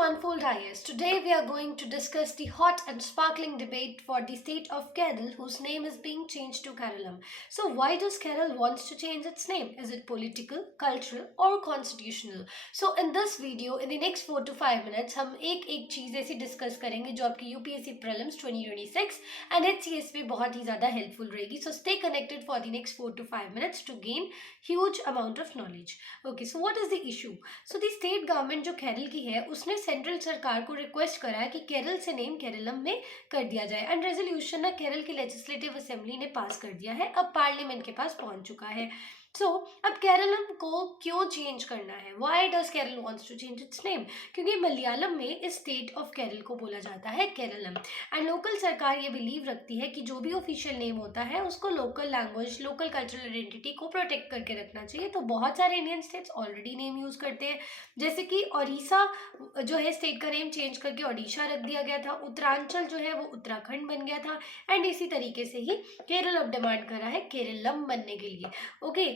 to Unfold IAS. Today we are going to discuss the hot and sparkling debate for the state of Kerala, whose name is being changed to Keralam. So why does Kerala wants to change its name? Is it political, cultural or constitutional? So in this video, in the next 4 to 5 minutes, हम एक चीज़ ऐसी discuss करेंगे जो आपकी UPSC prelims 2026 and HCS पे बहुत ही ज़्यादा helpful रहेगी. So stay connected for the next 4 to 5 minutes to gain huge amount of knowledge. Okay, so what is the issue? So the state government जो केरल की है उसने सेंट्रल सरकार को रिक्वेस्ट करा है कि केरल से नेम केरलम में कर दिया जाए एंड रेजोल्यूशन ना केरल की लेजिस्लेटिव असेंबली ने पास कर दिया है, अब पार्लियामेंट के पास पहुंच चुका है. अब केरलम को क्यों चेंज करना है? Why does Kerala wants to change its name? क्योंकि मलयालम में इस स्टेट ऑफ केरल को बोला जाता है केरलम एंड लोकल सरकार ये बिलीव रखती है कि जो भी ऑफिशियल नेम होता है उसको local language, local cultural identity को प्रोटेक्ट करके रखना चाहिए. तो बहुत सारे Indian states already name use करते हैं, जैसे कि ओडिशा जो है स्टेट का नेम चेंज करके ओडिशा रख दिया गया था, उत्तरांचल जो है वो उत्तराखंड बन गया था एंड इसी तरीके से ही केरल अब डिमांड कर रहा है केरलम बनने के लिए. ओके,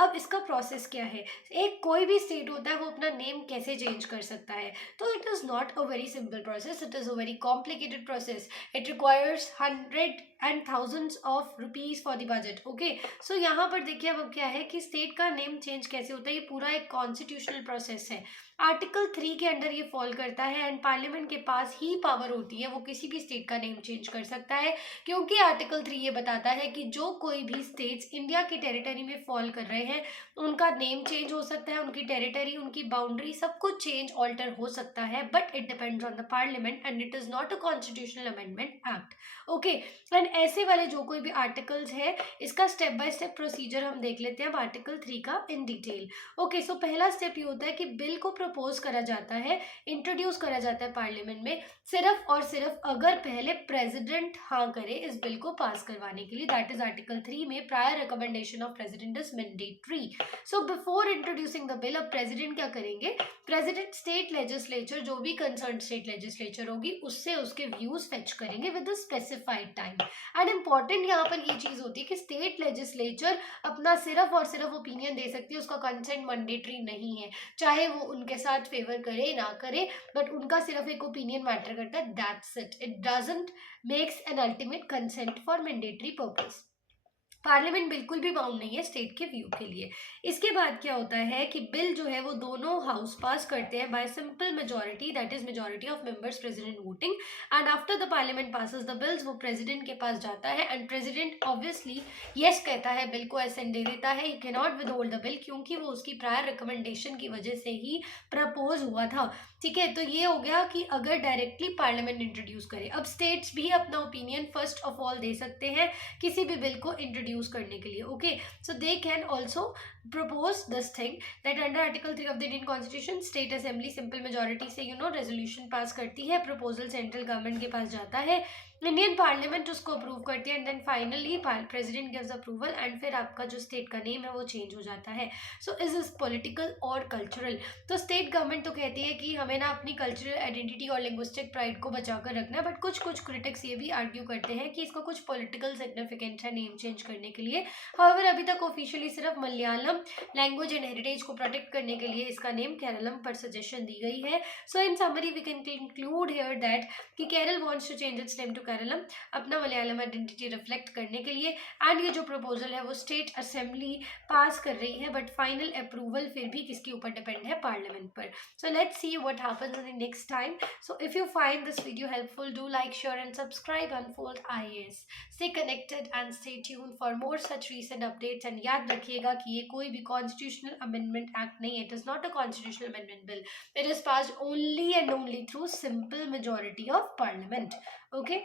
अब इसका प्रोसेस क्या है? एक कोई भी स्टेट होता है वो अपना नेम कैसे चेंज कर सकता है? तो it is not a very simple process, it is a very complicated process. It requires 100 and thousands of rupees for the budget. Okay, so यहाँ पर देखिए अब क्या है कि स्टेट का नेम चेंज कैसे होता है. ये पूरा एक कॉन्स्टिट्यूशनल प्रोसेस है. आर्टिकल 3 के अंडर ये फॉल करता है एंड पार्लियामेंट के पास ही पावर होती है, वो किसी भी स्टेट का नेम चेंज कर सकता है, क्योंकि आर्टिकल 3 ये बताता है कि जो कोई भी स्टेट्स इंडिया की टेरिटरी में फॉल कर रहे हैं उनका नेम चेंज हो सकता है, उनकी टेरिटरी, उनकी बाउंड्री सब कुछ चेंज ऑल्टर हो सकता है, but it depends on the parliament and it is not a constitutional amendment act. Okay, and ऐसे वाले जो कोई भी आर्टिकल्स है इसका स्टेप बाय स्टेप प्रोसीजर हम देख लेते हैं अब आर्टिकल 3 का इन डिटेल. ओके, सो पहला स्टेप ये होता है कि बिल को प्रपोज करा जाता है, इंट्रोड्यूस करा जाता है पार्लियामेंट में, सिर्फ और सिर्फ अगर पहले प्रेसिडेंट हाँ करे इस बिल को पास करवाने के लिए. दैट इज आर्टिकल 3 में prior recommendation of president is mandatory. So before introducing the bill अब प्रेसिडेंट क्या करेंगे? प्रेसिडेंट स्टेट लेजिस्लेचर, जो भी कंसर्न स्टेट लेजिस्लेचर होगी उससे उसके व्यूज फेच करेंगे with a specified time. And important यहाँ पर ये चीज होती है कि स्टेट लेजिस्लेचर अपना सिर्फ और सिर्फ ओपिनियन दे सकती है, उसका कंसेंट मैंडेटरी नहीं है, चाहे वो उनके साथ फेवर करे ना करे, बट उनका सिर्फ एक ओपिनियन मैटर करता है. That's it. It doesn't makes an ultimate consent for mandatory purpose. Parliament बिल्कुल भी बाउंड नहीं है स्टेट के व्यू के लिए. इसके बाद क्या होता है कि बिल जो है वो दोनों हाउस पास करते हैं bye simple majority, that is majority of members president voting, and after the parliament passes the bills वो प्रेसिडेंट के पास जाता है एंड प्रेसिडेंट ऑब्वियसली यस कहता है, बिल को असेंट दे देता है. He can not withhold the bill क्योंकि वो उसकी प्रायर रिकमेंडेशन की वजह से ही प्रपोज हुआ था. ठीक है, तो ये हो गया कि अगर डायरेक्टली पार्लियामेंट इंट्रोड्यूस करे. अब स्टेट्स भी अपना opinion first of all they सकते हैं किसी भी बिल को इंट्रोड्यूस करने के लिए. Okay, so they can also propose this thing that under article 3 of the Indian constitution state assembly simple majority से रेजोल्यूशन पास करती है, प्रपोजल सेंट्रल गवर्नमेंट के पास जाता है, इंडियन पार्लियामेंट उसको अप्रूव करती है and then finally president gives approval and फिर आपका जो स्टेट का नेम है वो चेंज हो जाता है. सो इज इज पॉलिटिकल और कल्चरल? तो स्टेट गवर्नमेंट तो कहती है कि हमें ना अपनी कल्चरल आइडेंटिटी और लिंग्विस्टिक प्राइड को बचा कर रखना है, बट कुछ क्रिटिक्स ये भी आर्ग्यू करते हैं कि इसका कुछ पॉलिटिकल सिग्निफिकेंस है नेम चेंज करने के लिए. हाउएवर अभी तक ऑफिशियली सिर्फ मलयालम लैंग्वेज एंड हेरिटेज को प्रोटेक्ट करने के लिए इसका नेम केरलम पर सजेशन दी गई है. So in summary we can conclude here that कि Kerala wants to change its name to Keralam अपना मलयालम आइडेंटिटी रिफ्लेक्ट करने के लिए, एंड ये जो प्रपोजल है वो स्टेट असेंबली पास कर रही है, बट फाइनल अप्रूवल फिर भी किसके ऊपर डिपेंड है? पार्लियामेंट पर. So let's see what happens in the next time. So if you find this video helpful, do like, share and subscribe unfold IAS. Stay connected and stay tuned for more such recent updates. And याद रखिएगा कि ये कोई भी constitutional amendment act नहीं है. It is not a constitutional amendment bill. It is passed only and only through simple majority of parliament. Okay,